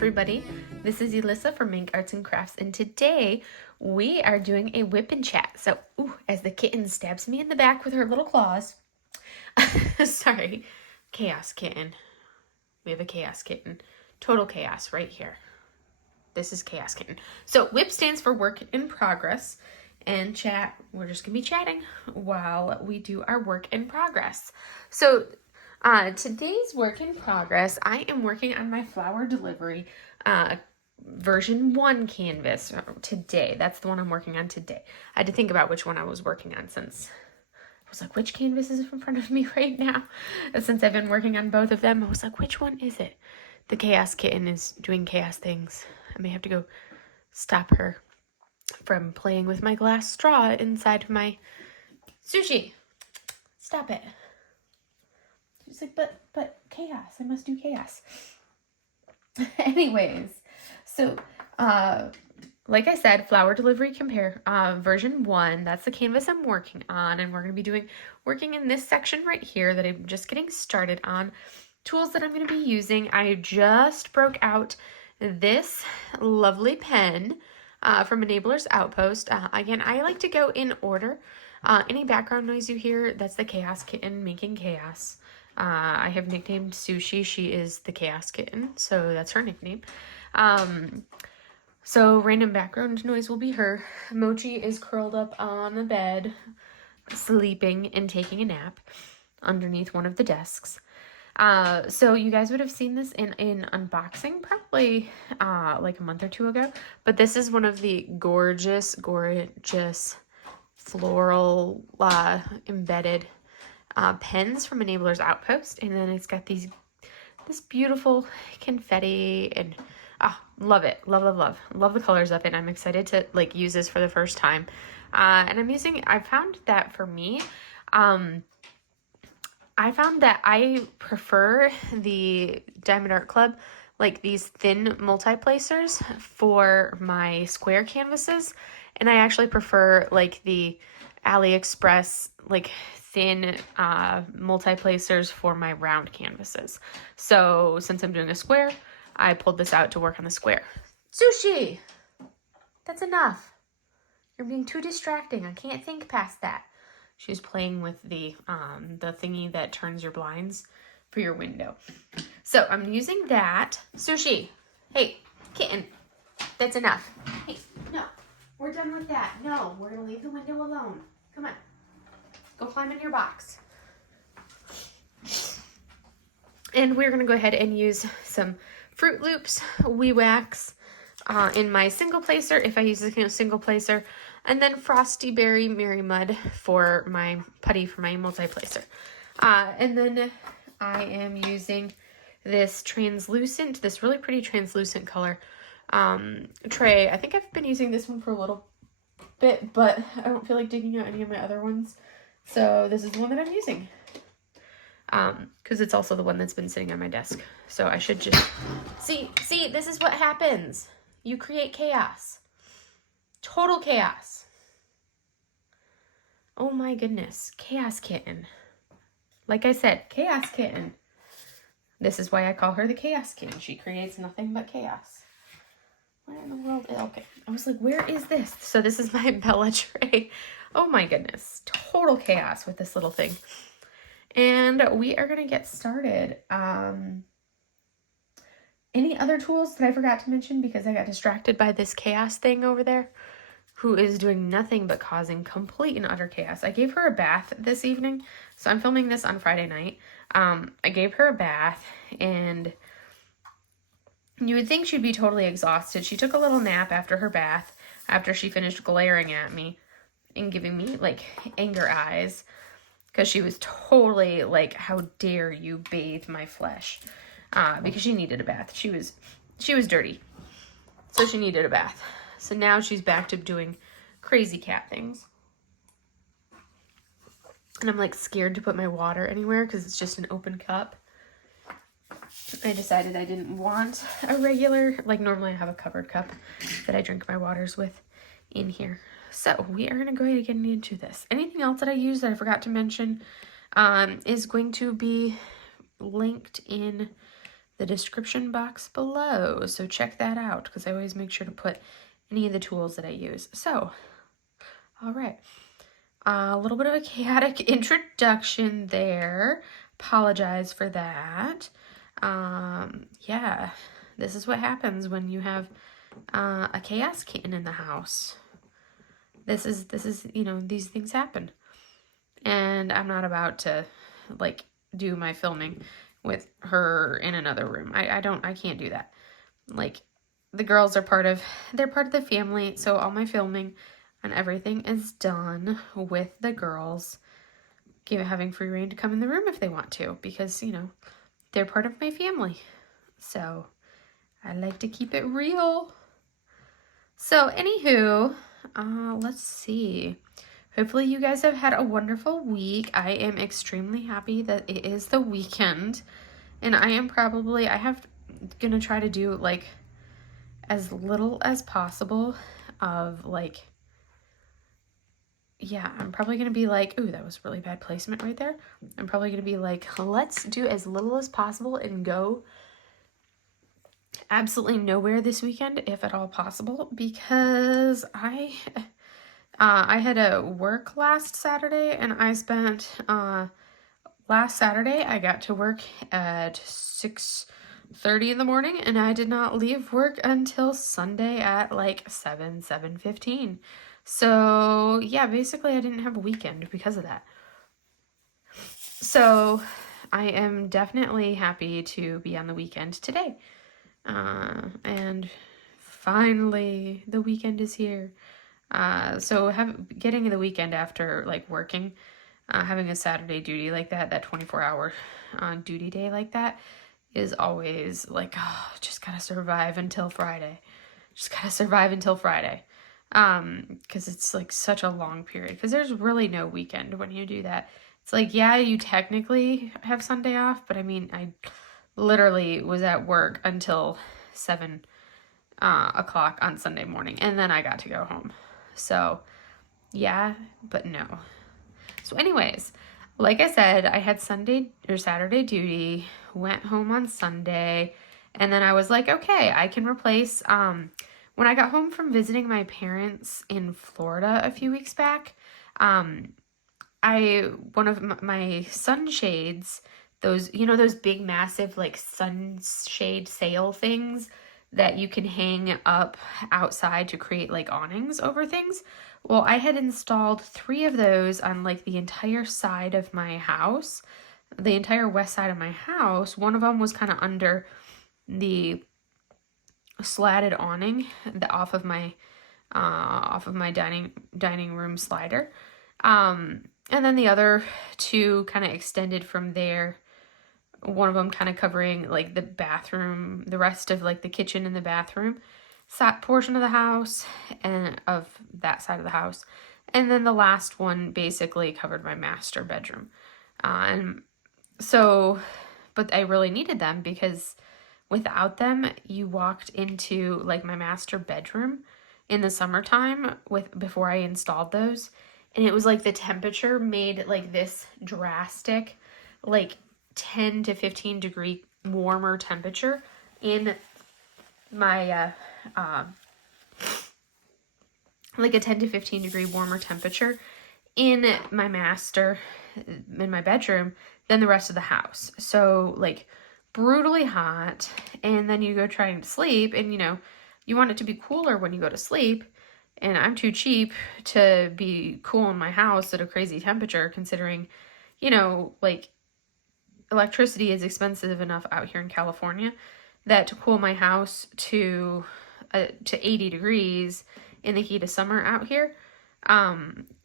everybody, this is Elissa from Make Arts and Crafts, and today we are doing a WIP Chat. So, as the kitten stabs me in the back with her little claws, sorry, chaos kitten. We have a chaos kitten. Total chaos right here. This is chaos kitten. So WIP stands for work in progress, and chat, we're just gonna be chatting while we do our work in progress. So today's work in progress, I am working on my flower delivery version 1 canvas today. That's the one I'm working on today. I had to think about which one I was working on since I was like, which canvas is in front of me right now? And since I've been working on both of them, I was like, which one is it? The chaos kitten is doing chaos things. I may have to go stop her from playing with my glass straw inside my sushi. Stop it. She's like, but chaos. I must do chaos. Anyways, so like I said, flower delivery compare version 1. That's the canvas I'm working on, and we're going to be working in this section right here that I'm just getting started on. Tools that I'm going to be using. I just broke out this lovely pen from Enabler's Outpost. Again, I like to go in order. Any background noise you hear, that's the chaos kitten making chaos. I have nicknamed Sushi. She is the chaos kitten, so that's her nickname. So random background noise will be her. Mochi is curled up on the bed, sleeping and taking a nap underneath one of the desks. So you guys would have seen this in an unboxing probably like a month or two ago, but this is one of the gorgeous floral embedded pens from Enabler's Outpost, and then it's got this beautiful confetti, and love it. Love the colors of it. I'm excited to use this for the first time. And I found that for me, I found that I prefer the Diamond Art Club, these thin multi-placers for my square canvases. And I actually prefer the AliExpress thin multi-placers for my round canvases. So since I'm doing a square, I pulled this out to work on the square. Sushi! That's enough. You're being too distracting. I can't think past that. She's playing with the thingy that turns your blinds for your window. So I'm using that. Sushi, hey, kitten, that's enough. Hey, no, we're done with that. No, we're gonna leave the window alone. Come on, go climb in your box. And we're gonna go ahead and use some Fruit Loops Wee Wax in my single placer, if I use a single placer, and then Frosty Berry Merry Mud for my putty for my multi-placer. And then I am using this really pretty translucent color tray. I think I've been using this one for a little bit, but I don't feel like digging out any of my other ones. So this is the one that I'm using. Because it's also the one that's been sitting on my desk. So I should just... See, this is what happens. You create chaos. Total chaos. Oh my goodness. Chaos kitten. Like I said, chaos kitten. This is why I call her the chaos kitten. She creates nothing but chaos. Where in the world? Okay. I was like, where is this? So this is my Bella tray. Oh my goodness. Total chaos with this little thing. And we are going to get started. Any other tools that I forgot to mention because I got distracted by this chaos thing over there, who is doing nothing but causing complete and utter chaos. I gave her a bath this evening, so I'm filming this on Friday night. I gave her a bath, and you would think she'd be totally exhausted. She took a little nap after her bath, after she finished glaring at me and giving me anger eyes, because she was totally how dare you bathe my flesh? Because she needed a bath. She was dirty, so she needed a bath. So now she's back to doing crazy cat things. And I'm scared to put my water anywhere because it's just an open cup. I decided I didn't want a regular, normally I have a covered cup that I drink my waters with in here. So we are going to go ahead and get into this. Anything else that I use that I forgot to mention is going to be linked in the description box below. So check that out, because I always make sure to put any of the tools that I use. So, all right. A little bit of a chaotic introduction there. Apologize for that. Yeah, this is what happens when you have a chaos kitten in the house. This is, you know, these things happen. And I'm not about to, like, do my filming with her in another room. I can't do that. Like, the girls are they're part of the family, so all my filming and everything is done with the girls having free reign to come in the room if they want to, because, you know, they're part of my family. So I like to keep it real. So anywho, let's see. Hopefully you guys have had a wonderful week. I am extremely happy that it is the weekend, and I have gonna try to do like as little as possible of like, yeah, I'm probably gonna be like, ooh, that was really bad placement right there. I'm probably gonna be like, let's do as little as possible and go absolutely nowhere this weekend, if at all possible, because I had a work last Saturday, and I spent last Saturday I got to work at 6:30 in the morning, and I did not leave work until Sunday at like 7:15. So yeah, basically I didn't have a weekend because of that. So I am definitely happy to be on the weekend today. And finally the weekend is here. So getting the weekend after like working, having a Saturday duty like that 24-hour duty day like that is always like, oh, just gotta survive until Friday. Just gotta survive until Friday. Because it's like such a long period, because there's really no weekend when you do that. It's like, yeah, you technically have Sunday off, but I mean, I literally was at work until 7 o'clock on Sunday morning, and then I got to go home. So yeah, but no. So anyways, like I said, I had Saturday duty, went home on Sunday, and then I was like, okay, I can replace, when I got home from visiting my parents in Florida a few weeks back, one of my sunshades, those, you know, those big massive like sunshade sail things that you can hang up outside to create like awnings over things. Well, I had installed 3 of those on like the entire side of my house, the entire west side of my house. One of them was kind of under the slatted awning off of my dining room slider. And then the other 2 kind of extended from there. One of them kind of covering like the bathroom, the rest of like the kitchen and the bathroom portion of the house and of that side of the house. And then the last one basically covered my master bedroom. And so, but I really needed them, because without them, you walked into like my master bedroom in the summertime before I installed those, and it was like the temperature made like this drastic, like 10 to 15 degree warmer temperature in my like a 10 to 15 degree warmer temperature in my bedroom than the rest of the house. So like brutally hot, and then you go trying to sleep, and you know, you want it to be cooler when you go to sleep, and I'm too cheap to be cool in my house at a crazy temperature, considering, you know, like electricity is expensive enough out here in California that to cool my house to 80 degrees in the heat of summer out here.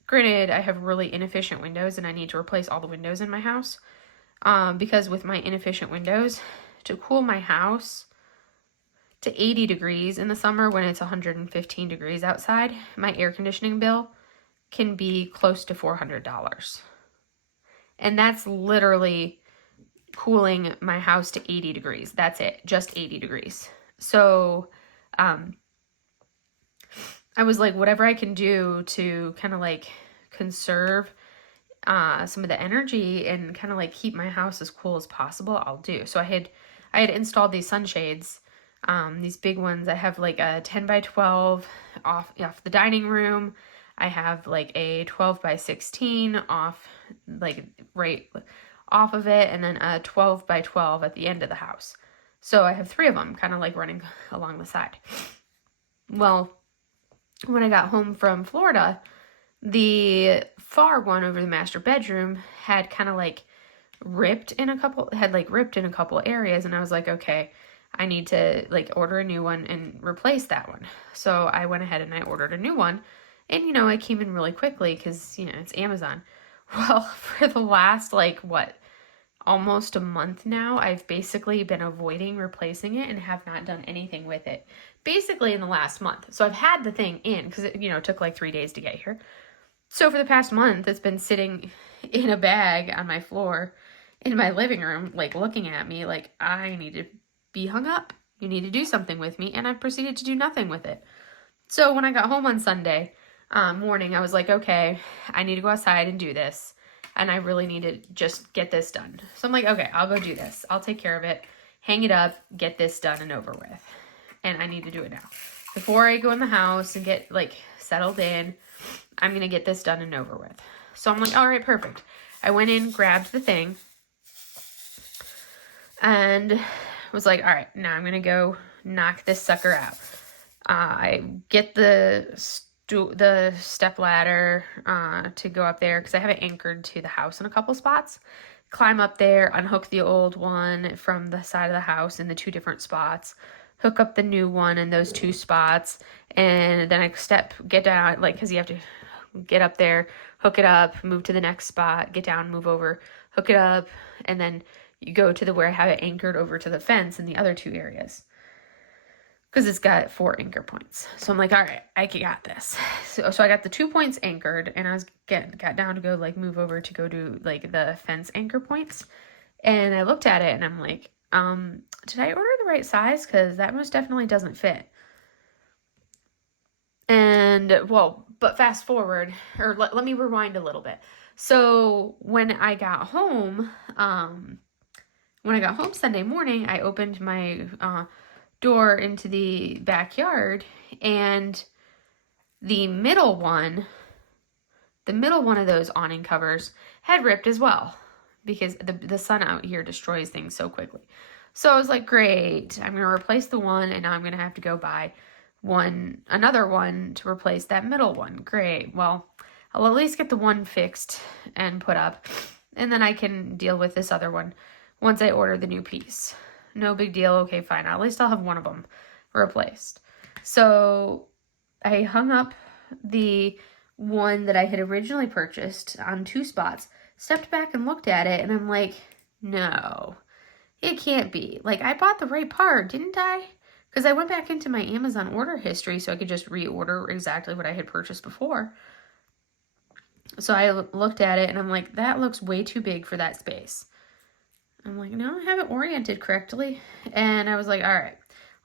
Granted, I have really inefficient windows, and I need to replace all the windows in my house. Because with my inefficient windows, to cool my house to 80 degrees in the summer when it's 115 degrees outside, my air conditioning bill can be close to $400. And that's literally cooling my house to 80 degrees. That's it, just 80 degrees. So, I was like, whatever I can do to kind of like conserve some of the energy and kind of like keep my house as cool as possible, I'll do. So I I had installed these sunshades, these big ones. I have like a 10 by 12 off the dining room. I have like a 12 by 16 off, like right off of it, and then a 12 by 12 at the end of the house. So I have 3 of them kind of like running along the side. Well, when I got home from Florida, the far one over the master bedroom had kind of like ripped in a couple areas, and I was like, okay, I need to like order a new one and replace that one. So I went ahead and I ordered a new one, and it came in really quickly because it's Amazon. Well, for the last almost a month now, I've basically been avoiding replacing it and have not done anything with it. Basically in the last month. So I've had the thing in because it took like 3 days to get here. So for the past month, it's been sitting in a bag on my floor in my living room, like looking at me like I need to be hung up. You need to do something with me. And I proceeded to do nothing with it. So when I got home on Sunday morning, I was like, okay, I need to go outside and do this. And I really need to just get this done. So I'm like, okay, I'll go do this. I'll take care of it, hang it up, get this done and over with. And I need to do it now. Before I go in the house and get like settled in, I'm going to get this done and over with. So I'm like, all right, perfect. I went in, grabbed the thing, and was like, all right, now I'm going to go knock this sucker out. I get the step ladder to go up there because I have it anchored to the house in a couple spots. Climb up there, unhook the old one from the side of the house in the 2 different spots, hook up the new one in those 2 spots, and then I get down, because you have to get up there, hook it up, move to the next spot, get down, move over, hook it up, and then you go to where I have it anchored over to the fence in the other 2 areas. Because it's got 4 anchor points. So I'm like, all right, I got this. So I got the 2 points anchored, and I got down to go move over to go do the fence anchor points. And I looked at it and I'm like, did I order the right size? Because that most definitely doesn't fit. And but fast forward, or let me rewind a little bit. So when I got home Sunday morning, I opened my door into the backyard, and the middle one of those awning covers had ripped as well because the sun out here destroys things so quickly. So I was like, great, I'm going to replace the one, and now I'm going to have to go buy another one to replace that middle one. Great. Well, I'll at least get the one fixed and put up, and then I can deal with this other one once I order the new piece. No big deal. Okay, fine. At least I'll have one of them replaced. So I hung up the one that I had originally purchased on 2 spots, stepped back and looked at it, and I'm like, no, it can't be. I bought the right part, didn't I? Because I went back into my Amazon order history so I could just reorder exactly what I had purchased before. So I looked at it and I'm like, that looks way too big for that space. I'm like, no, I have it oriented correctly. And I was like, all right,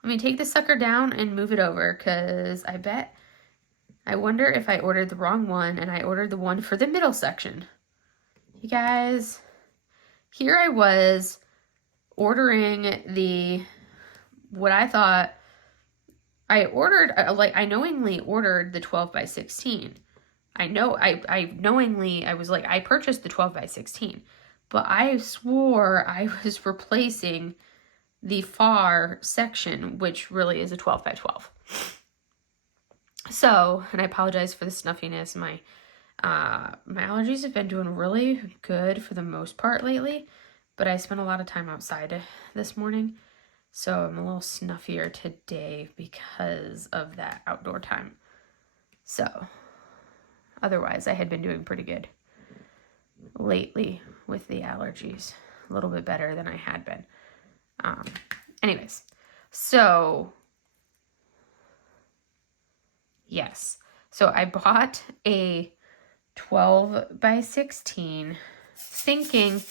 let me take this sucker down and move it over, because I wonder if I ordered the wrong one and I ordered the one for the middle section. You guys, here I was ordering what I thought I ordered, I knowingly ordered the 12 by 16. I was like, I purchased the 12 by 16. But I swore I was replacing the far section, which really is a 12 by 12. So, and I apologize for the snuffiness. My allergies have been doing really good for the most part lately, but I spent a lot of time outside this morning, so I'm a little snuffier today because of that outdoor time. So, otherwise, I had been doing pretty good lately with the allergies, a little bit better than I had been. Anyways, so yes, so I bought a 12 by 16 thinking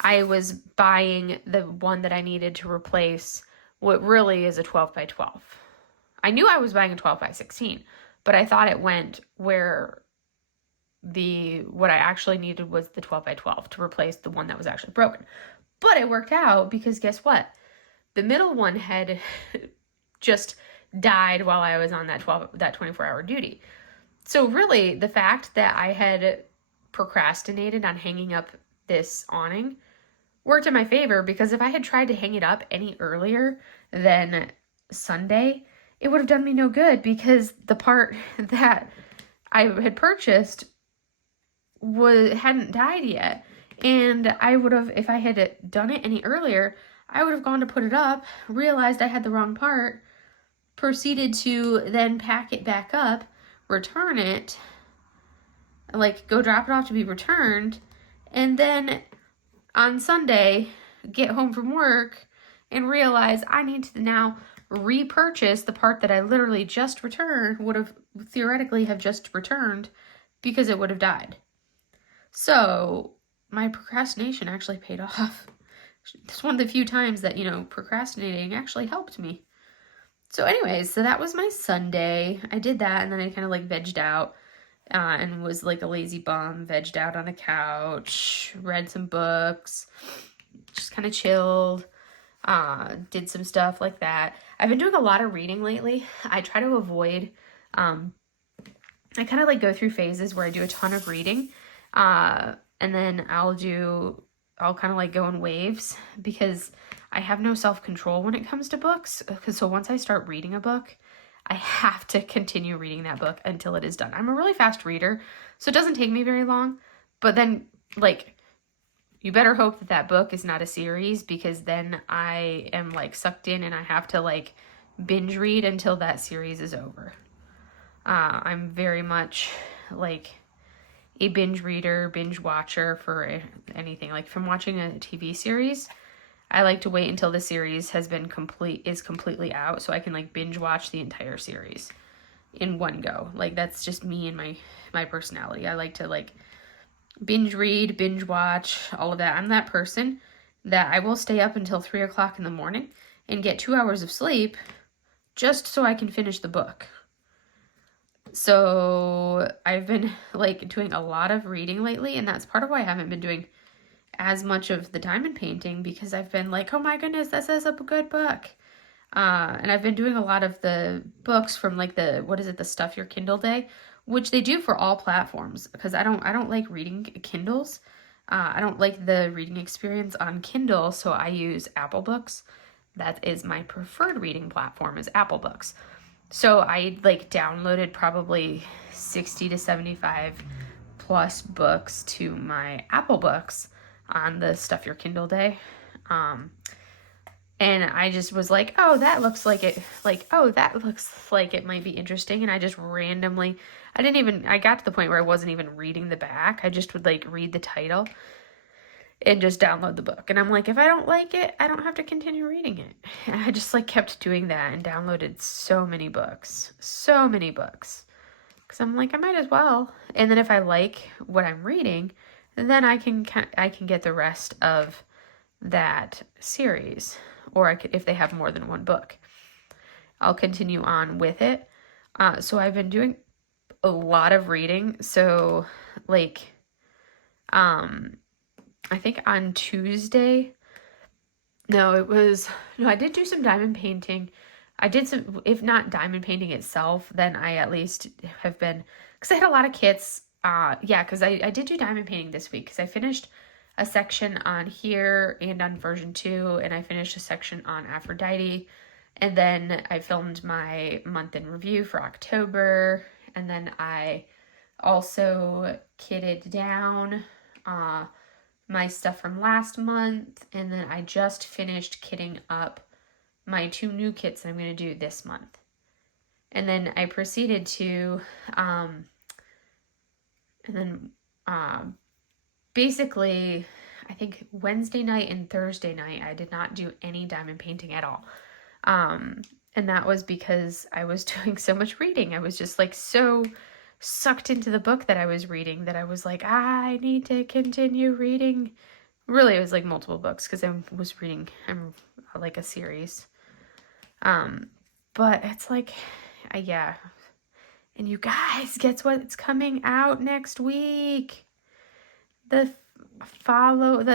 I was buying the one that I needed to replace what really is a 12 by 12. I knew I was buying a 12 by 16, but I thought it went where what I actually needed was the 12 by 12 to replace the one that was actually broken. But it worked out because guess what? the middle one had just died while I was on that 24-hour duty. So really, the fact that I had procrastinated on hanging up this awning worked in my favor, because if I had tried to hang it up any earlier than Sunday, it would have done me no good, because the part that I had purchased hadn't died yet. And I would have, if I had done it any earlier, I would have gone to put it up, realized I had the wrong part, proceeded to then pack it back up, return it, like go drop it off to be returned, and then on Sunday get home from work and realize I need to now repurchase the part that I literally just returned, would have theoretically have just returned, because it would have died. So my procrastination actually paid off. It's one of the few times that, procrastinating actually helped me. So anyways, so that was my Sunday. I did that, and then I kind of like vegged out and was like a lazy bum, vegged out on the couch, read some books, just kind of chilled, did some stuff like that. I've been doing a lot of reading lately. I try to avoid, I kind of like go through phases where I do a ton of reading, and then I'll kind of like go in waves, because I have no self-control when it comes to books. So once I start reading a book, I have to continue reading that book until it is done. I'm a really fast reader, so it doesn't take me very long. But then, like, you better hope that that book is not a series, because then I am, like, sucked in and I have to, like, binge read until that series is over. I'm very much, like, a binge reader, binge watcher for anything. Like, if I'm watching a TV series, I like to wait until the series is completely out, so I can like binge watch the entire series in one go. Like, that's just me and my personality. I like to like binge read, binge watch, all of that. I'm that person that I will stay up until 3 o'clock in the morning and get 2 hours of sleep just so I can finish the book. So I've been like doing a lot of reading lately, and that's part of why I haven't been doing as much of the diamond painting, because I've been like, oh my goodness, this is a good book. And I've been doing a lot of the books from like the Stuff Your Kindle Day, which they do for all platforms, because I don't like reading Kindles. I don't like the reading experience on Kindle, so I use Apple Books. That is my preferred reading platform, is Apple Books. So I like downloaded probably 60 to 75 plus books to my Apple Books on the Stuff Your Kindle Day. And I just was like, oh, that looks like it might be interesting. And I just randomly, I got to the point where I wasn't even reading the back. I just would like read the title and just download the book. And I'm like, if I don't like it, I don't have to continue reading it. And I just like kept doing that and downloaded so many books. Because I'm like, I might as well. And then if I like what I'm reading, then I can get the rest of that series, or if they have more than one book, I'll continue on with it. So I've been doing a lot of reading. So like, I think on Tuesday, I did do some diamond painting. I did some, if not diamond painting itself, then I at least have been, because I had a lot of kits. Because I did do diamond painting this week, because I finished a section on here and on version 2, and I finished a section on Aphrodite, and then I filmed my month in review for October, and then I also kitted down my stuff from last month, and then I just finished kitting up my 2 new kits that I'm going to do this month. And then I proceeded to basically, I think Wednesday night and Thursday night, I did not do any diamond painting at all. And that was because I was doing so much reading. I was just like so sucked into the book that I was reading that I was like, I need to continue reading. Really, it was like multiple books, because I was reading like a series. But it's like, yeah. And you guys, guess what's coming out next week? The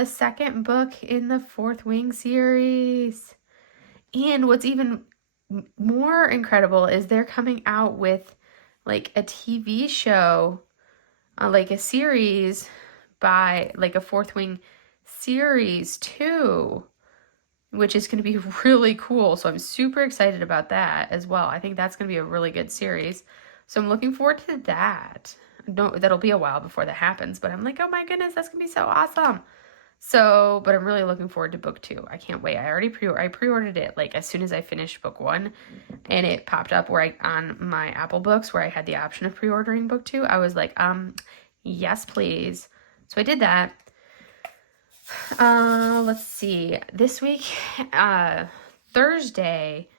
second book in the Fourth Wing series. And what's even more incredible is they're coming out with like a TV show, like a series by like a Fourth Wing series too, which is going to be really cool. So I'm super excited about that as well. I think that's going to be a really good series. So I'm looking forward to that. No, that'll be a while before that happens, but I'm like, oh my goodness, that's going to be so awesome. So, but I'm really looking forward to book 2. I can't wait. I pre-ordered it like as soon as I finished book 1, and it popped up where on my Apple Books where I had the option of pre-ordering book 2. I was like, yes, please. So I did that. Let's see. This week, Thursday,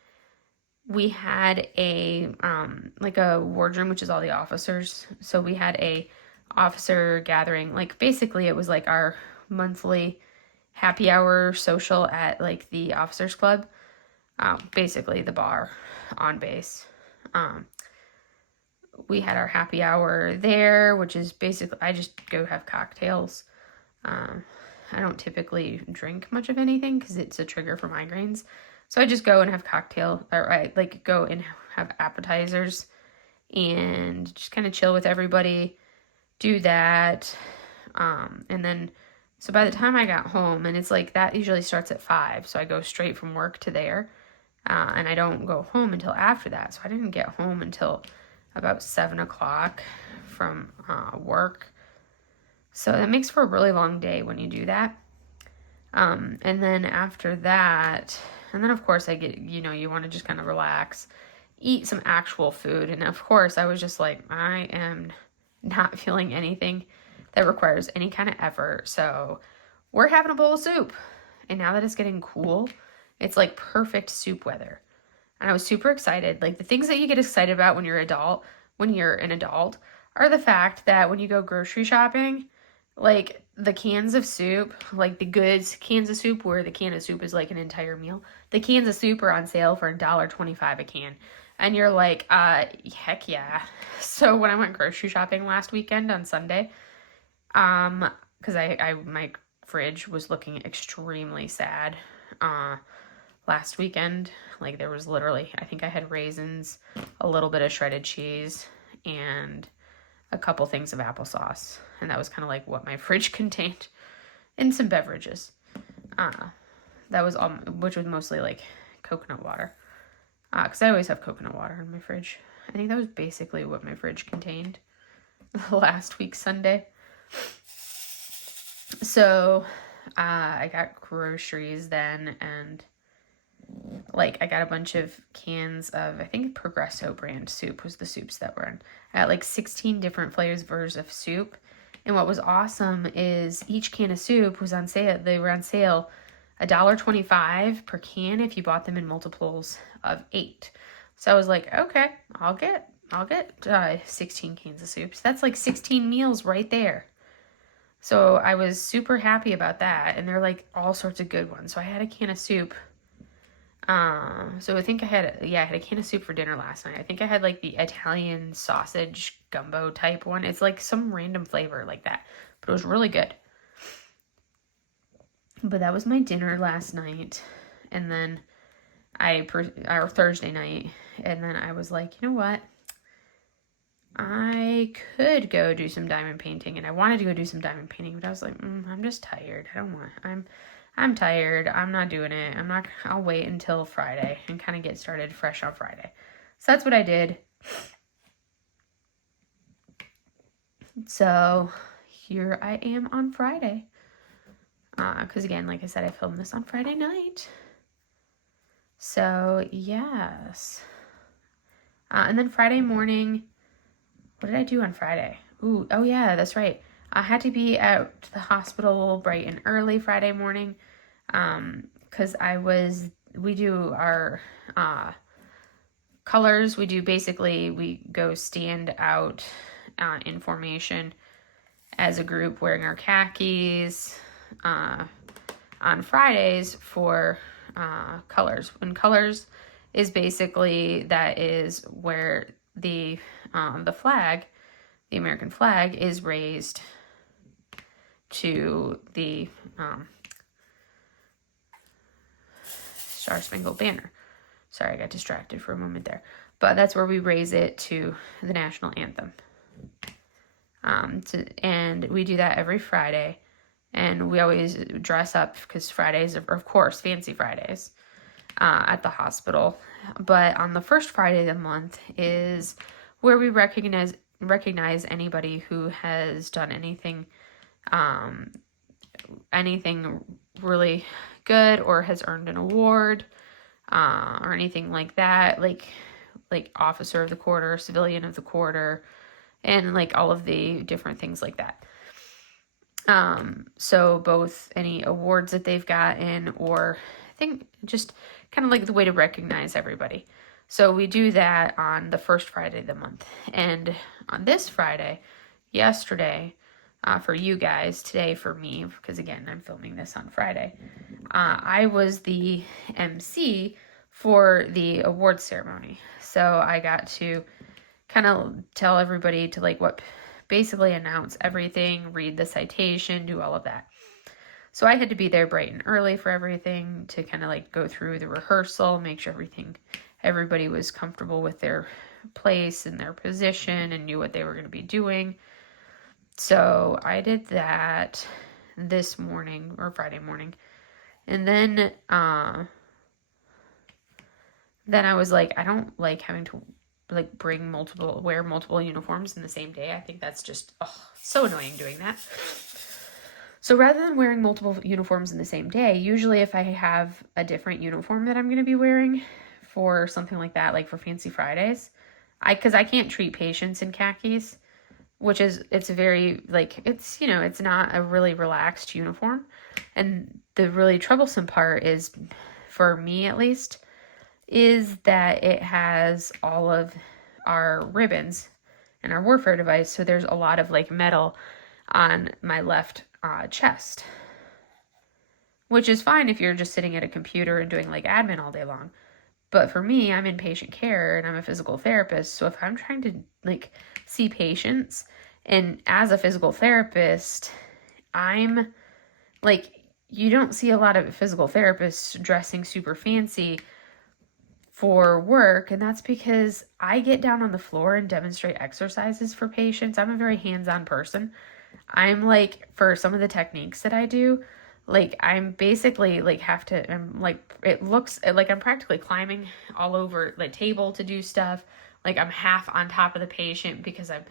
we had a like a wardroom, which is all the officers. So we had a officer gathering. Like basically, it was like our monthly happy hour social at like the officers club. Basically the bar on base. We had our happy hour there, which is basically I just go have cocktails. I don't typically drink much of anything because it's a trigger for migraines. So I just go and have cocktail, or I like go and have appetizers and just kind of chill with everybody, do that. And then, so by the time I got home, and it's like that usually starts at 5, so I go straight from work to there. And I don't go home until after that. So I didn't get home until about 7 o'clock from work. So that makes for a really long day when you do that. And then after that, and then of course I get, you want to just kind of relax, eat some actual food. And of course I was just like, I am not feeling anything that requires any kind of effort. So we're having a bowl of soup. And now that it's getting cool, it's like perfect soup weather. And I was super excited. Like the things that you get excited about when you're an adult are the fact that when you go grocery shopping, like the cans of soup, like the goods cans of soup, where the can of soup is like an entire meal, the cans of soup are on sale for $1.25 a can. And you're like, heck yeah. So when I went grocery shopping last weekend on Sunday, because my fridge was looking extremely sad last weekend. Like there was literally, I think I had raisins, a little bit of shredded cheese, and a couple things of applesauce. And that was kind of like what my fridge contained, and some beverages. That was all, which was mostly like coconut water. Because I always have coconut water in my fridge. I think that was basically what my fridge contained last week Sunday. So I got groceries then, and like I got a bunch of cans of, I think Progresso brand soup was the soups that were in. I got like 16 different flavors of soup. And what was awesome is each can of soup was on sale. They were on sale $1.25 per can if you bought them in multiples of 8. So I was like, okay, I'll get 16 cans of soups. That's like 16 meals right there. So I was super happy about that. And they're like all sorts of good ones. So I had a can of soup. So I think I had a can of soup for dinner last night. I think I had like the Italian sausage gumbo type one. It's like some random flavor like that, but it was really good. But that was my dinner last night, and then or Thursday night, and then I was like, you know what? I could go do some diamond painting, and I wanted to go do some diamond painting, but I was like, I'm just tired. I don't want. I'm tired. I'm not doing it. I'll wait until Friday and kind of get started fresh on Friday. So that's what I did. So here I am on Friday. Because again, like I said, I filmed this on Friday night. So yes. And then Friday morning, what did I do on Friday? Oh yeah, that's right. I had to be at the hospital bright and early Friday morning. Because we do our colors. We go stand out in formation as a group wearing our khakis on Fridays for colors. And colors is basically, that is where the flag, the American flag, is raised to the Star Spangled Banner. Sorry, I got distracted for a moment there. But that's where we raise it to the national anthem. And we do that every Friday. And we always dress up because Fridays are, of course, fancy Fridays at the hospital. But on the first Friday of the month is where we recognize anybody who has done anything really good or has earned an award or anything like that, like officer of the quarter, civilian of the quarter, and like all of the different things like that. So both any awards that they've gotten, or I think just kind of like the way to recognize everybody. So we do that on the first Friday of the month. And on this Friday, yesterday, for you guys, today for me, because again, I'm filming this on Friday, I was the MC for the awards ceremony. So I got to kind of tell everybody to like basically announce everything, read the citation, do all of that. So I had to be there bright and early for everything to kind of like go through the rehearsal, make sure everybody was comfortable with their place and their position and knew what they were going to be doing. So I did that this morning or Friday morning. And then I was like, I don't like having to like wear multiple uniforms in the same day. I think that's just so annoying doing that. So rather than wearing multiple uniforms in the same day, usually if I have a different uniform that I'm going to be wearing for something like that, like for Fancy Fridays, because I can't treat patients in khakis, it's very like, it's not a really relaxed uniform. And the really troublesome part is, for me at least, is that it has all of our ribbons and our warfare device. So there's a lot of like metal on my left chest, which is fine if you're just sitting at a computer and doing like admin all day long. But for me, I'm in patient care and I'm a physical therapist. So if I'm trying to like see patients, and as a physical therapist, I'm like, you don't see a lot of physical therapists dressing super fancy for work, and that's because I get down on the floor and demonstrate exercises for patients. I'm a very hands-on person. I'm like, for some of the techniques that I do, like I'm basically like it looks like I'm practically climbing all over the table to do stuff. Like I'm half on top of the patient because I'm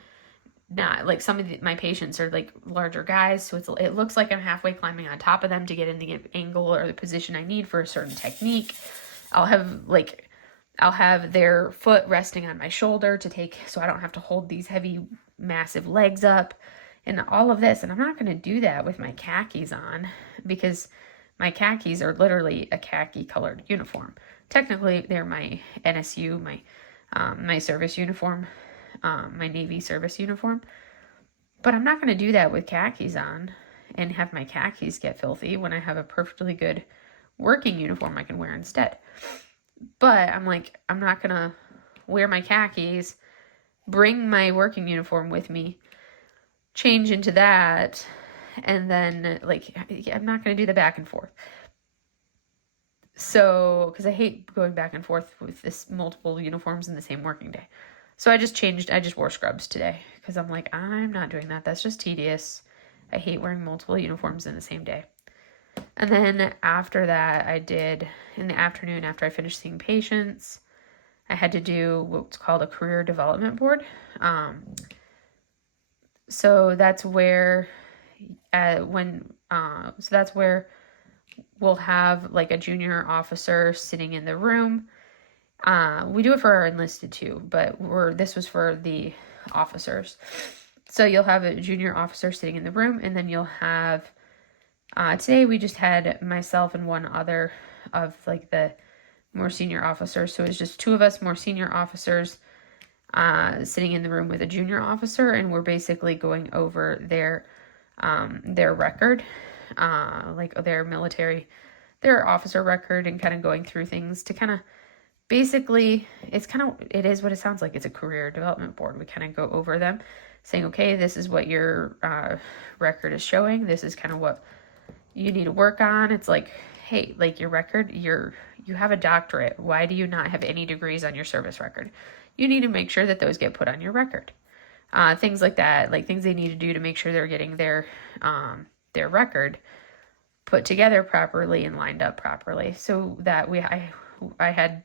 not, like some of my patients are like larger guys, so it looks like I'm halfway climbing on top of them to get in the angle or the position I need for a certain technique. I'll have their foot resting on my shoulder so I don't have to hold these heavy, massive legs up and all of this. And I'm not going to do that with my khakis on, because my khakis are literally a khaki colored uniform. Technically, they're my NSU, my service uniform, my Navy service uniform. But I'm not going to do that with khakis on and have my khakis get filthy when I have a perfectly good working uniform I can wear instead. But I'm like, I'm not going to wear my khakis, bring my working uniform with me, change into that, and then like, I'm not going to do the back and forth. So, because I hate going back and forth with this multiple uniforms in the same working day. So I just wore scrubs today because I'm like, I'm not doing that. That's just tedious. I hate wearing multiple uniforms in the same day. And then after that, I did, in the afternoon after I finished seeing patients, I had to do what's called a career development board. So that's where, that's where we'll have like a junior officer sitting in the room. We do it for our enlisted too, but this was for the officers. So you'll have a junior officer sitting in the room, and then you'll have, today we just had myself and one other of like the more senior officers. So it's just two of us more senior officers sitting in the room with a junior officer, and we're basically going over their record, like their officer record, and kind of going through things to kind of basically, it is what it sounds like. It's a career development board. We kind of go over them saying, okay, this is what your record is showing. This is kind of what you need to work on. It's like, hey, like your record, you have a doctorate. Why do you not have any degrees on your service record? You need to make sure that those get put on your record. Things like that, like things they need to do to make sure they're getting their record put together properly and lined up properly. So that I had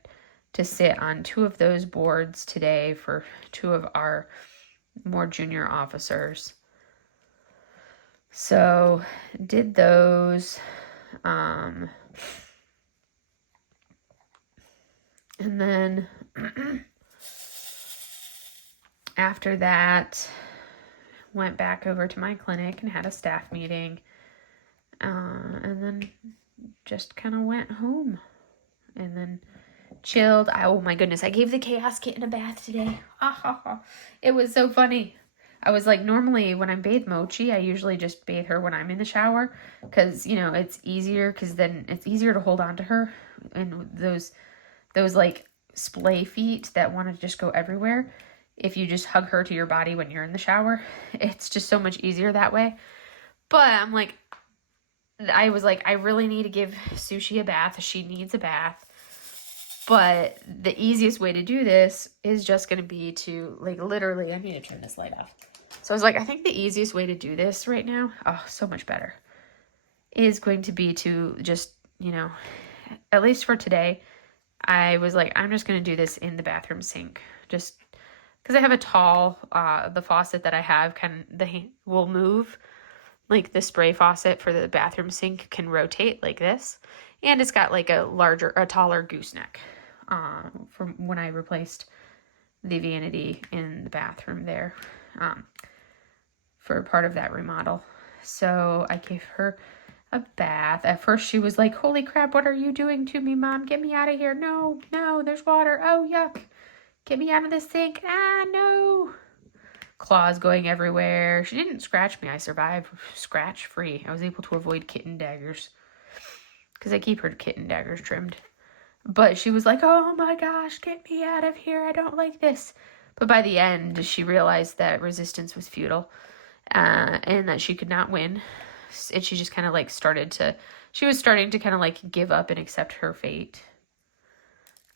to sit on 2 of those boards today for 2 of our more junior officers. So did those, and then after that, went back over to my clinic and had a staff meeting, and then just kind of went home and then chilled. Oh my goodness, I gave the Chaos Kitten a bath today. It was so funny. I was like, normally when I bathe Mochi, I usually just bathe her when I'm in the shower because, you know, it's easier because then it's easier to hold on to her. And those like splay feet that want to just go everywhere, if you just hug her to your body when you're in the shower, it's just so much easier that way. But I'm like, I was like, I really need to give Sushi a bath. She needs a bath. But the easiest way to do this is just going to be to, like, literally, I need to turn this light off. So I was like, I think the easiest way to do this right now, oh, so much better, is going to be to just, you know, at least for today, I was like, I'm just going to do this in the bathroom sink. Just because I have a tall, the faucet that I have will move. Like the spray faucet for the bathroom sink can rotate like this. And it's got like a taller gooseneck from when I replaced the vanity in the bathroom there for part of that remodel. So I gave her a bath. At first she was like, holy crap, what are you doing to me, Mom? Get me out of here. No, there's water. Oh, yuck. Get me out of this sink. Ah, no. Claws going everywhere. She didn't scratch me. I survived scratch free. I was able to avoid kitten daggers because I keep her kitten daggers trimmed. But she was like, oh my gosh, get me out of here. I don't like this. But by the end, she realized that resistance was futile and that she could not win. And she just kind of like starting to kind of like give up and accept her fate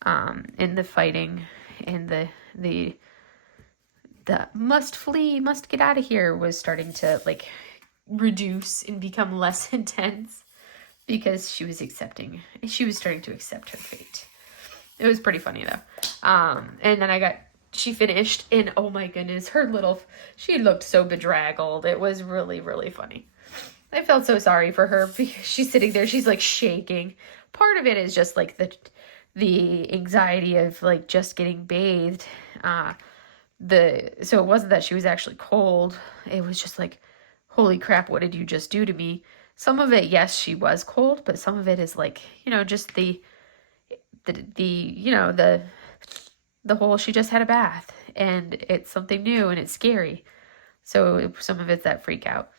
in the fighting and the must flee, must get out of here was starting to like reduce and become less intense because she was starting to accept her fate. It was pretty funny though. And then she finished and oh my goodness, she looked so bedraggled. It was really, really funny. I felt so sorry for her because she's sitting there, she's like shaking. Part of it is just like the anxiety of like just getting bathed. So it wasn't that she was actually cold. It was just like, holy crap, what did you just do to me? Some of it, yes, she was cold, but some of it is like, you know, just the whole, she just had a bath and it's something new and it's scary. So some of it's that freak out.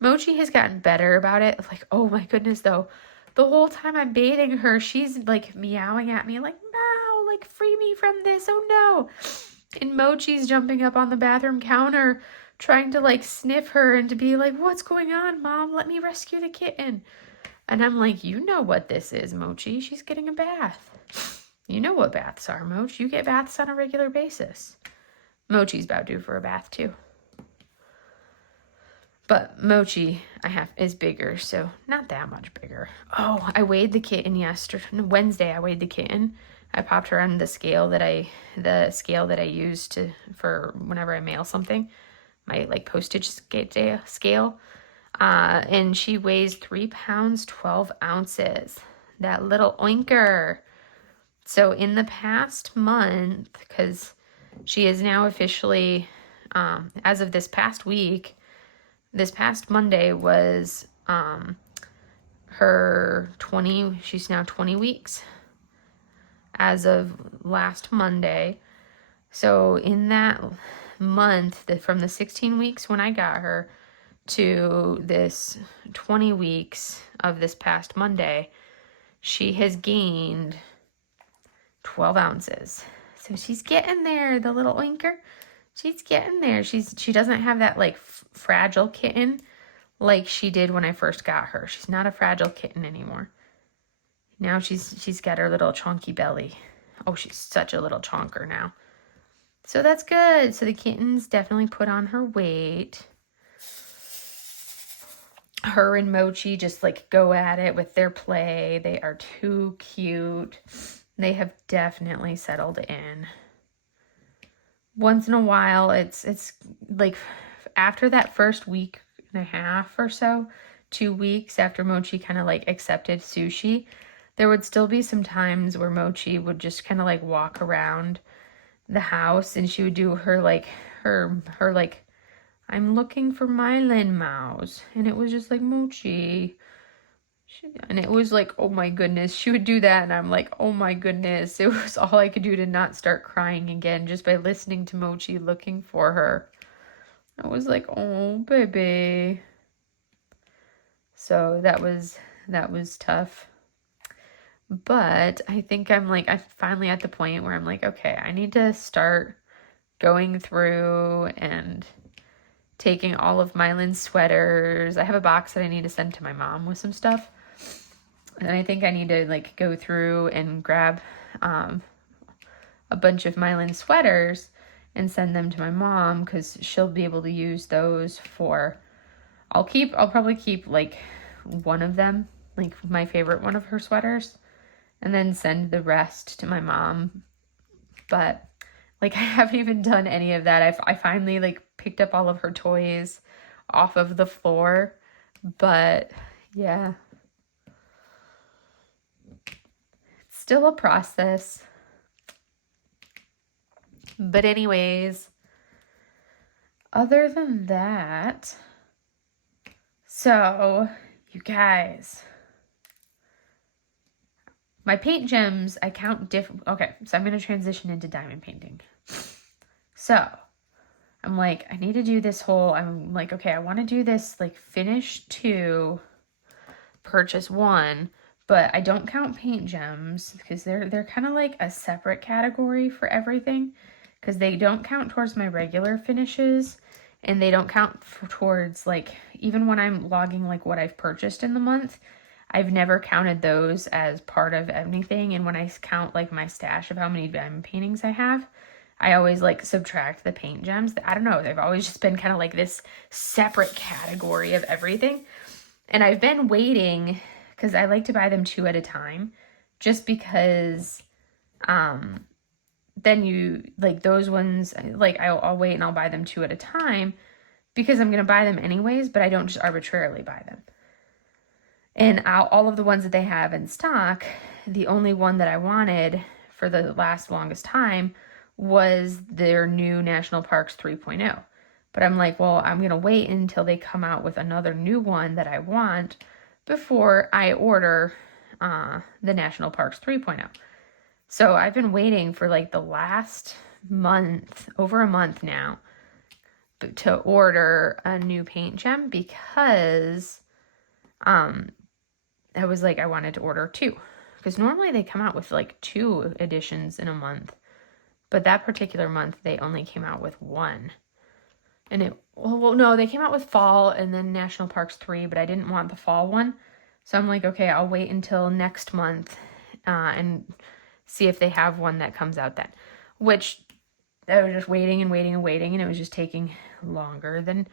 Mochi has gotten better about it. Like, oh my goodness, though. The whole time I'm bathing her, she's like meowing at me like, no, like free me from this. Oh no. And Mochi's jumping up on the bathroom counter, trying to like sniff her and to be like, what's going on, Mom? Let me rescue the kitten. And I'm like, you know what this is, Mochi. She's getting a bath. You know what baths are, Mochi. You get baths on a regular basis. Mochi's about due for a bath too. But Mochi is bigger, so not that much bigger. Oh, I weighed the kitten Wednesday. I weighed the kitten. I popped her on the scale that I use for whenever I mail something, my like postage scale. And she weighs 3 pounds, 12 ounces. That little oinker. So in the past month, because she is now officially, as of this past week, this past Monday was she's now 20 weeks as of last Monday. So in that month, from the 16 weeks when I got her to this 20 weeks of this past Monday, she has gained 12 ounces. So she's getting there, the little oinker. She's getting there. She doesn't have that like fragile kitten like she did when I first got her. She's not a fragile kitten anymore. Now she's got her little chonky belly. Oh, she's such a little chonker now. So that's good. So the kitten's definitely put on her weight. Her and Mochi just like go at it with their play. They are too cute. They have definitely settled in. Once in a while, it's like after that first week and a half or so, 2 weeks after Mochi kind of like accepted sushi, there would still be some times where Mochi would just kind of like walk around the house and she would do her like her like, I'm looking for Mylan mouse, and it was just like Mochi. And it was like, oh my goodness, she would do that and I'm like, oh my goodness, it was all I could do to not start crying again just by listening to Mochi looking for her. I was like, oh baby. So that was tough. But I think I'm finally at the point where I'm like, okay, I need to start going through and taking all of Mylan's sweaters. I have a box that I need to send to my mom with some stuff. And I think I need to like go through and grab a bunch of Mylan's sweaters and send them to my mom because she'll be able to use those for, I'll probably keep like one of them, like my favorite one of her sweaters, and then send the rest to my mom. But like I haven't even done any of that. I finally like picked up all of her toys off of the floor. But yeah. It's still a process. But anyways, other than that, so you guys, my paint gems, I count different. Okay, so I'm going to transition into diamond painting. So I'm like, I need to do this whole, I'm like, okay, I want to do this like finish 2, purchase 1, but I don't count paint gems because they're kind of like a separate category for everything because they don't count towards my regular finishes and they don't count towards like, even when I'm logging like what I've purchased in the month, I've never counted those as part of anything. And when I count like my stash of how many diamond paintings I have, I always like subtract the paint gems. I don't know. They've always just been kind of like this separate category of everything. And I've been waiting because I like to buy them 2 at a time just because then you like those ones, like I'll wait and I'll buy them 2 at a time because I'm going to buy them anyways, but I don't just arbitrarily buy them. And all of the ones that they have in stock, the only one that I wanted for the longest time was their new National Parks 3.0. But I'm like, well, I'm going to wait until they come out with another new one that I want before I order the National Parks 3.0. So I've been waiting for like the last month, over a month now, to order a new paint gem because I was like, I wanted to order 2 because normally they come out with like 2 editions in a month, but that particular month they only came out with 1. And no, they came out with fall and then National Parks 3, but I didn't want the fall one. So I'm like, okay, I'll wait until next month and see if they have one that comes out then. Which I was just waiting and waiting and waiting, and it was just taking longer than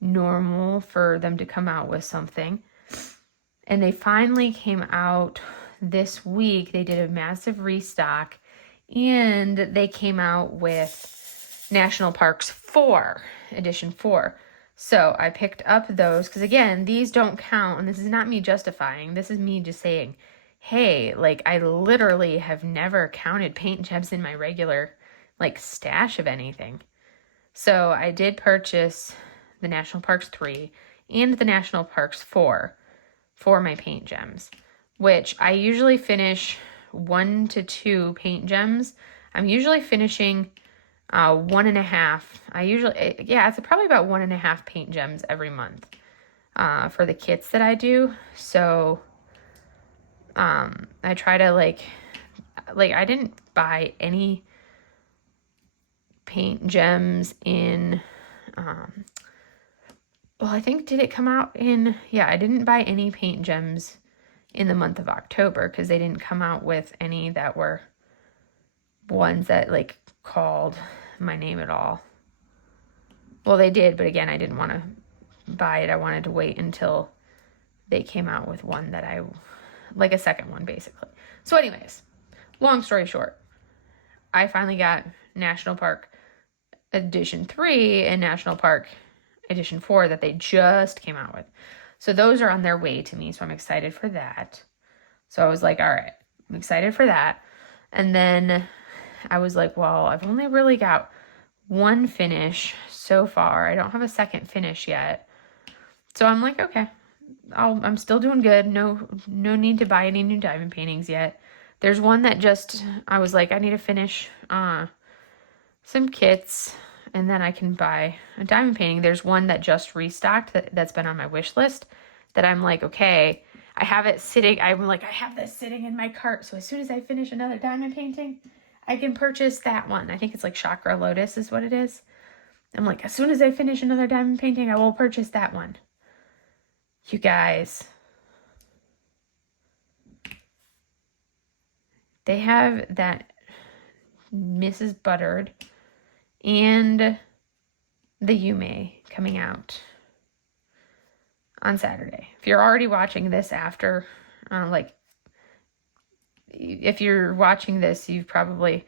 normal for them to come out with something. And they finally came out this week. They did a massive restock, and they came out with National Parks 4, Edition 4. So I picked up those because, again, these don't count, and this is not me justifying. This is me just saying, hey, like, I literally have never counted paint gems in my regular, like, stash of anything. So I did purchase the National Parks 3 and the National Parks 4 for my paint gems, which I usually finish 1 to 2 paint gems. I'm usually finishing 1.5. It's probably about 1.5 paint gems every month for the kits that I do. So I try to like I didn't buy any paint gems in I think, did it come out in, I didn't buy any paint gems in the month of October, because they didn't come out with any that were ones that like called my name at all. Well, they did, but again, I didn't want to buy it. I wanted to wait until they came out with one that I, like a second one basically. So anyways, long story short, I finally got National Park Edition 3 and National Park Edition 4 that they just came out with. So those are on their way to me, so I'm excited for that. So I was like, all right, I'm excited for that. And then I was like, well, I've only really got one finish so far. I don't have a second finish yet. So I'm like, okay, I'm still doing good. No need to buy any new diamond paintings yet. There's one that just, I was like, I need to finish some kits, and then I can buy a diamond painting. There's one that just restocked that's been on my wish list that I'm like, okay, I have it sitting. I'm like, I have this sitting in my cart. So as soon as I finish another diamond painting, I can purchase that one. I think it's like Chakra Lotus is what it is. I'm like, as soon as I finish another diamond painting, I will purchase that one. You guys, they have that Mrs. Buttered and the Yuumei coming out on Saturday. If you're already watching this after, if you're watching this, you probably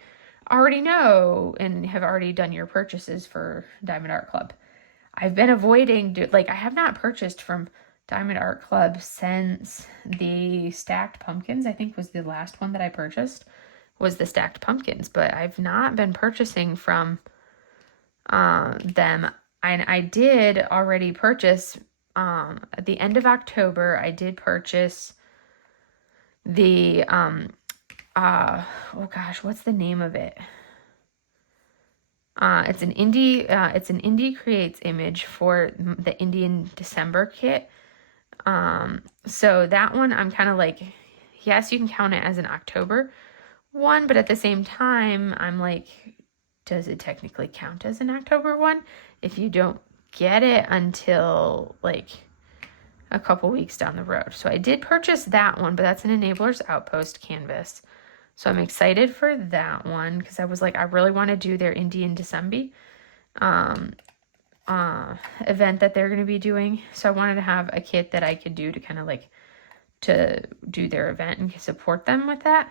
already know and have already done your purchases for Diamond Art Club. I've been avoiding, I have not purchased from Diamond Art Club since the Stacked Pumpkins, I think was the last one that I purchased, was the Stacked Pumpkins, but I've not been purchasing from them. I did already purchase, at the end of October, I did purchase the, oh gosh, what's the name of it? It's an Indie Creates image for the Indian December kit. So that one I'm kind of like, yes, you can count it as an October one, but at the same time, I'm like, does it technically count as an October one if you don't get it until like a couple weeks down the road? So I did purchase that one, but that's an Enablers Outpost canvas. So I'm excited for that one because I was like, I really want to do their Indian December event that they're going to be doing. So I wanted to have a kit that I could do to kind of like to do their event and support them with that.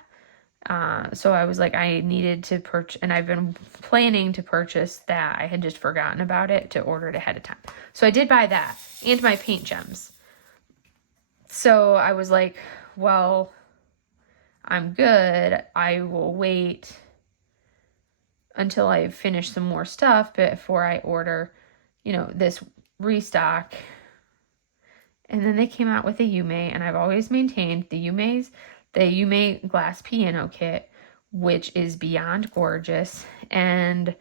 So I was like, I needed to purchase, and I've been planning to purchase that. I had just forgotten about it to order it ahead of time. So I did buy that and my paint gems. So I was like, well, I'm good. I will wait until I finish some more stuff before I order, this restock. And then they came out with a Yuumei, and I've always maintained the Yuumei glass piano kit, which is beyond gorgeous. And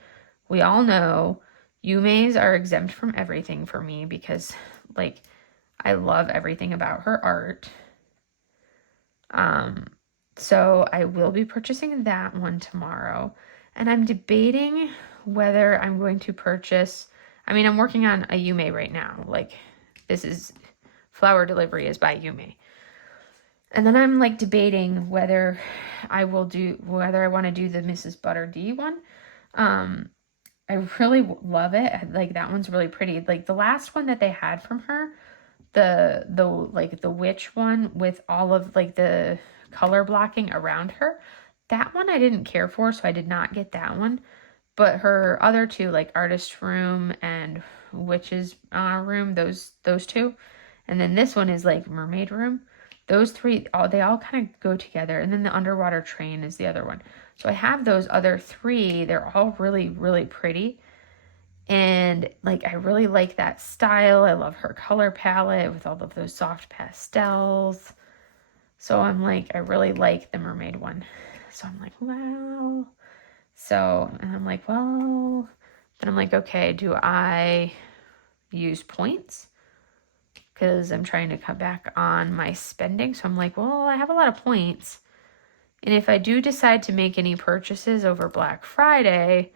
we all know Yuumeis are exempt from everything for me because, I love everything about her art. So I will be purchasing that one tomorrow. And I'm debating whether I'm going to purchase, I'm working on a Yuumei right now. This is Flower Delivery is by Yuumei. And then I'm debating whether I want to do the Mrs. Butter D one. I really love it. That one's really pretty. The last one that they had from her, the witch one with all of the color blocking around her, that one I didn't care for, so I did not get that one. But her other two, Artist Room and Witch's Room, those two, and then this one is Mermaid Room. Those three, they all kind of go together. And then the Underwater Train is the other one. So I have those other three. They're all really, really pretty. And I really like that style. I love her color palette with all of those soft pastels. So I'm I really like the mermaid one. So I'm wow. So, and I'm well, then I'm okay, do I use points? Because I'm trying to cut back on my spending. So I'm well, I have a lot of points. And if I do decide to make any purchases over Black Friday,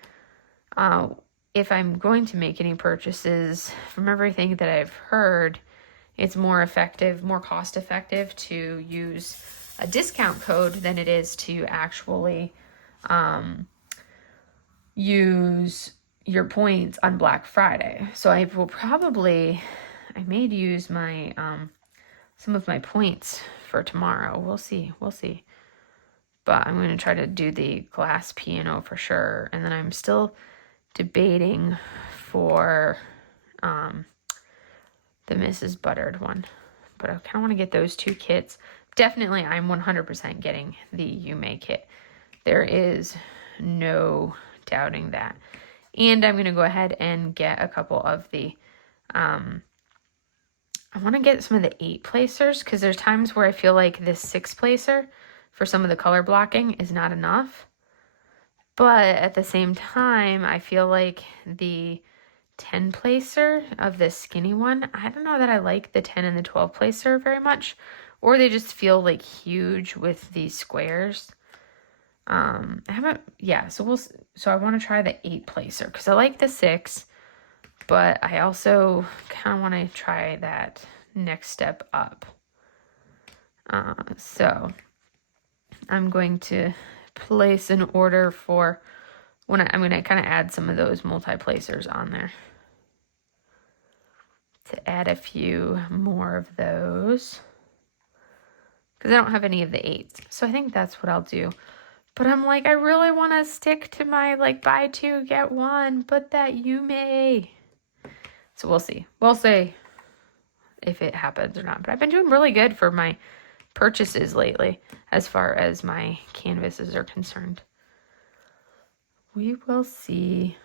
if I'm going to make any purchases, from everything that I've heard, it's more effective, more cost effective to use a discount code than it is to actually use your points on Black Friday. So I may use my some of my points for tomorrow. We'll see. But I'm going to try to do the glass piano for sure. And then I'm still debating for the Mrs. Buttered one. But I kind of want to get those two kits. Definitely, I'm 100% getting the Yuumei kit. There is no doubting that. And I'm going to go ahead and get a couple of the... I want to get some of the 8 placers because there's times where I feel like this 6 placer for some of the color blocking is not enough. But at the same time, I feel like the 10 placer of this skinny one, I don't know that I like the 10 and the 12 placer very much, or they just feel like huge with these squares. So I want to try the 8 placer because I like the 6, but I also kind of want to try that next step up. So I'm going to place an order for I'm going to kind of add some of those multi-placers on there to add a few more of those because I don't have any of the 8s. So I think that's what I'll do. But I'm like, I really want to stick to my like buy 2 get 1, but that Yuumei. So we'll see. We'll see if it happens or not. But I've been doing really good for my purchases lately as far as my canvases are concerned. We will see.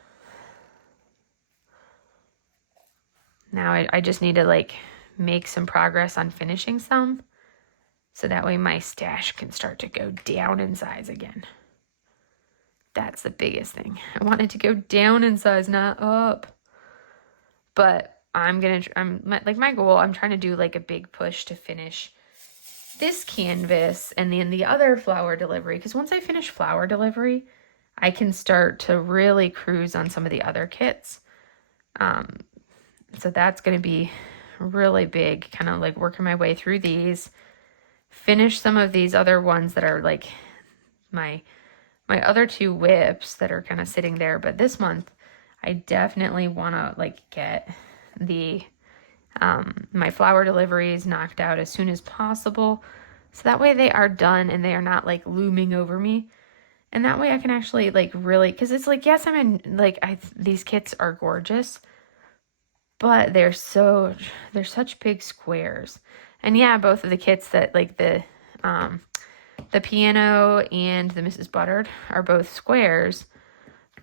Now I just need to like make some progress on finishing some so that way my stash can start to go down in size again. That's the biggest thing. I want it to go down in size, not up. But my goal, I'm trying to do like a big push to finish this canvas and then the other flower delivery. Because once I finish flower delivery, I can start to really cruise on some of the other kits. So that's going to be really big, kind of like working my way through these, finish some of these other ones that are like my other 2 WIPs that are kind of sitting there. But this month, I definitely want to like get the my flower deliveries knocked out as soon as possible. So that way they are done and they are not like looming over me. And that way I can actually like really, because it's like, yes, these kits are gorgeous, but they're such big squares. And yeah, both of the kits that like the piano and the Mrs. Buttered are both squares,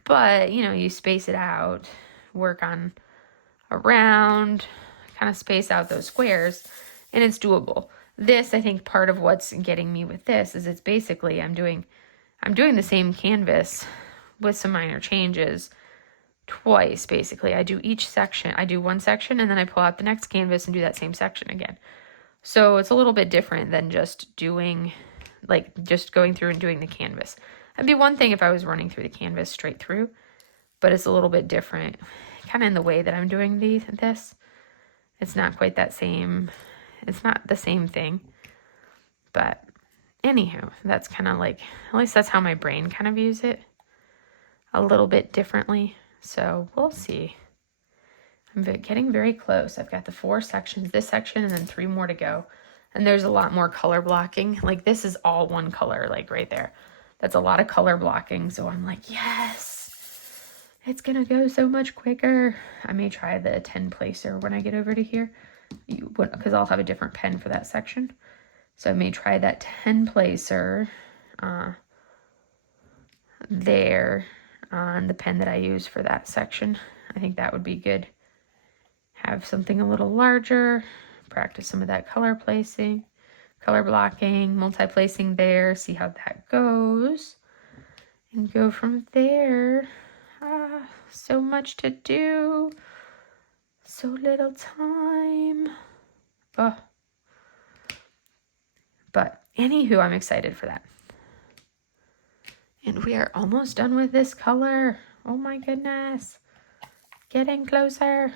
but you know, you space it out, work on around, kind of space out those squares, and it's doable. This, I think part of what's getting me with this is it's basically I'm doing the same canvas with some minor changes twice, basically. I do one section and then I pull out the next canvas and do that same section again. So it's a little bit different than just going through and doing the canvas. It'd be one thing if I was running through the canvas straight through, but it's a little bit different kind of in the way that I'm doing this. It's not quite that same, it's not the same thing, but anywho, that's kind of like, at least that's how my brain kind of views it a little bit differently. So we'll see. I'm getting very close. I've got the 4 sections, this section, and then 3 more to go. And there's a lot more color blocking. Like this is all one color, like right there. That's a lot of color blocking. So I'm like, yes, it's going to go so much quicker. I may try the 10 placer when I get over to here because I'll have a different pen for that section. So I may try that 10 placer there on the pen that I use for that section. I think that would be good. Have something a little larger, practice some of that color placing, color blocking, multi-placing there, see how that goes, and go from there. So much to do, so little time. But anywho, I'm excited for that. And we are almost done with this color. Oh my goodness. Getting closer.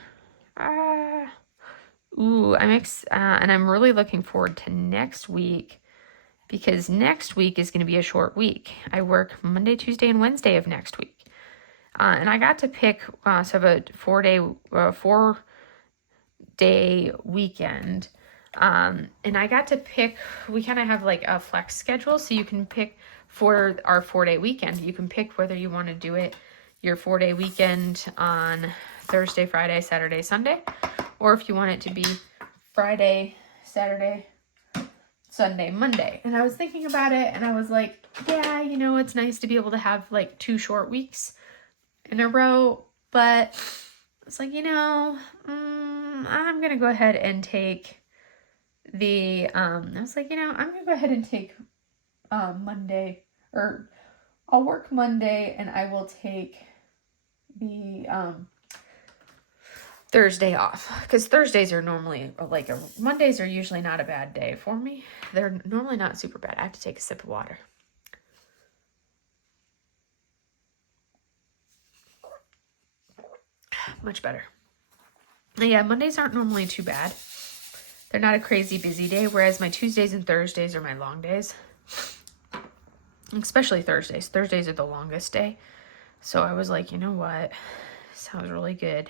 Ooh, and I'm really looking forward to next week because next week is going to be a short week. I work Monday, Tuesday, and Wednesday of next week. And I got to pick, so I have a 4-day weekend. And I got to pick, we kind of have like a flex schedule, so you can pick for our 4-day weekend. You can pick whether you want to do it your 4-day weekend on Thursday, Friday, Saturday, Sunday, or if you want it to be Friday, Saturday, Sunday, Monday. And I was thinking about it and I was like, yeah, you know, it's nice to be able to have like 2 short weeks in a row, but it's like, you know, I'm going to go ahead and take the, I was like, you know, I'm going to go ahead and take Monday, or I'll work Monday and I will take the Thursday off, because Thursdays are normally like Mondays are usually not a bad day for me. They're normally not super bad. I have to take a sip of water. Much better. Yeah, Mondays aren't normally too bad. They're not a crazy busy day, whereas my Tuesdays and Thursdays are my long days. Especially Thursdays. Thursdays are the longest day. So I was like, you know what? Sounds really good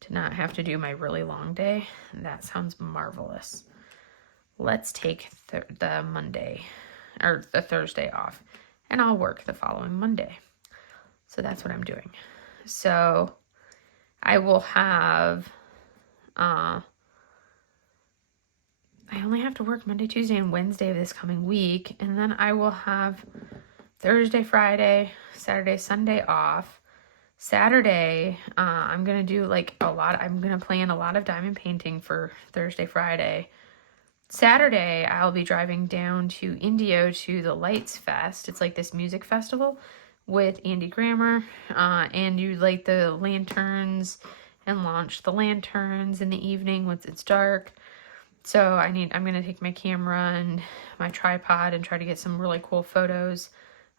to not have to do my really long day. That sounds marvelous. Let's take the Monday or the Thursday off, and I'll work the following Monday. So that's what I'm doing. So I will have, I only have to work Monday, Tuesday, and Wednesday of this coming week, and then I will have Thursday, Friday, Saturday, Sunday off. Saturday, I'm going to do like I'm going to plan a lot of diamond painting for Thursday, Friday. Saturday, I'll be driving down to Indio to the Lights Fest. It's like this music festival with Andy Grammer, and you light the lanterns and launch the lanterns in the evening once it's dark. So I'm going to take my camera and my tripod and try to get some really cool photos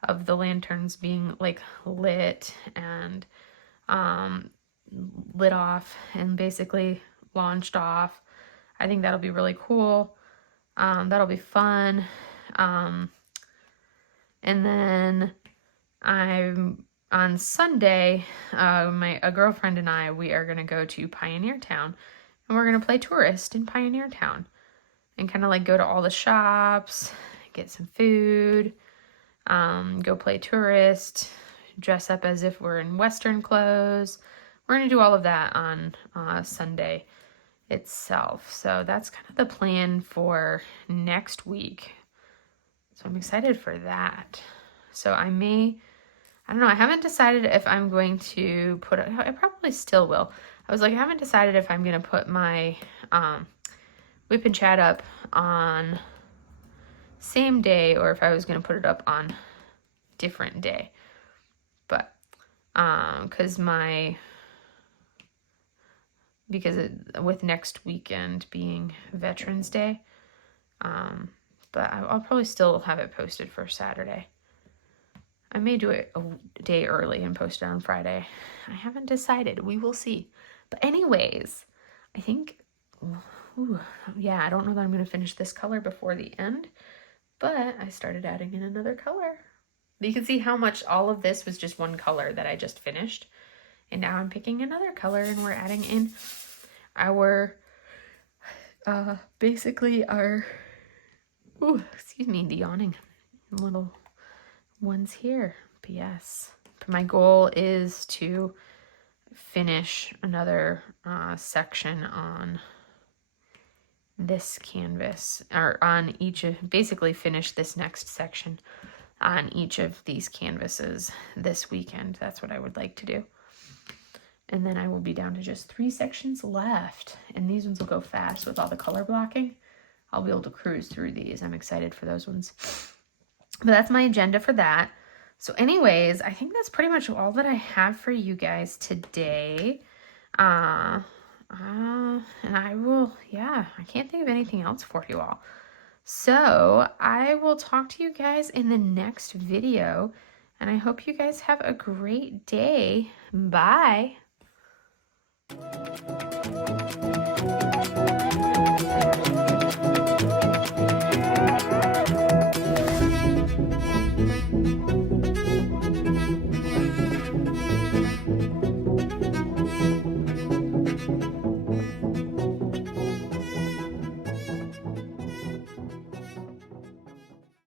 of the lanterns being like lit and lit off and basically launched off. I think that'll be really cool. That'll be fun. And then on Sunday, a girlfriend and I, we are going to go to Pioneer Town, and we're going to play tourist in Pioneer Town and kind of like go to all the shops, get some food, go play tourist, dress up as if we're in Western clothes. We're going to do all of that on Sunday itself. So that's kind of the plan for next week. So I'm excited for that. So I don't know, I haven't decided if I'm going to I probably still will. I was like, I haven't decided if I'm going to put my WIP Chat up on same day or if I was going to put it up on different day. But with next weekend being Veterans Day, but I'll probably still have it posted for Saturday. I may do it a day early and post it on Friday. I haven't decided. We will see. But anyways, I think, yeah, I don't know that I'm going to finish this color before the end, but I started adding in another color. You can see how much all of this was just one color that I just finished. And now I'm picking another color and we're adding in our, basically our, the yawning little ones here. But yes, my goal is to finish another section on this canvas, or on each of, basically finish this next section on each of these canvases this weekend. That's what I would like to do. And then I will be down to just 3 sections left. And these ones will go fast with all the color blocking. I'll be able to cruise through these. I'm excited for those ones. But that's my agenda for that. So anyways, I think that's pretty much all that I have for you guys today. And I will, I can't think of anything else for you all. So I will talk to you guys in the next video. And I hope you guys have a great day. Bye.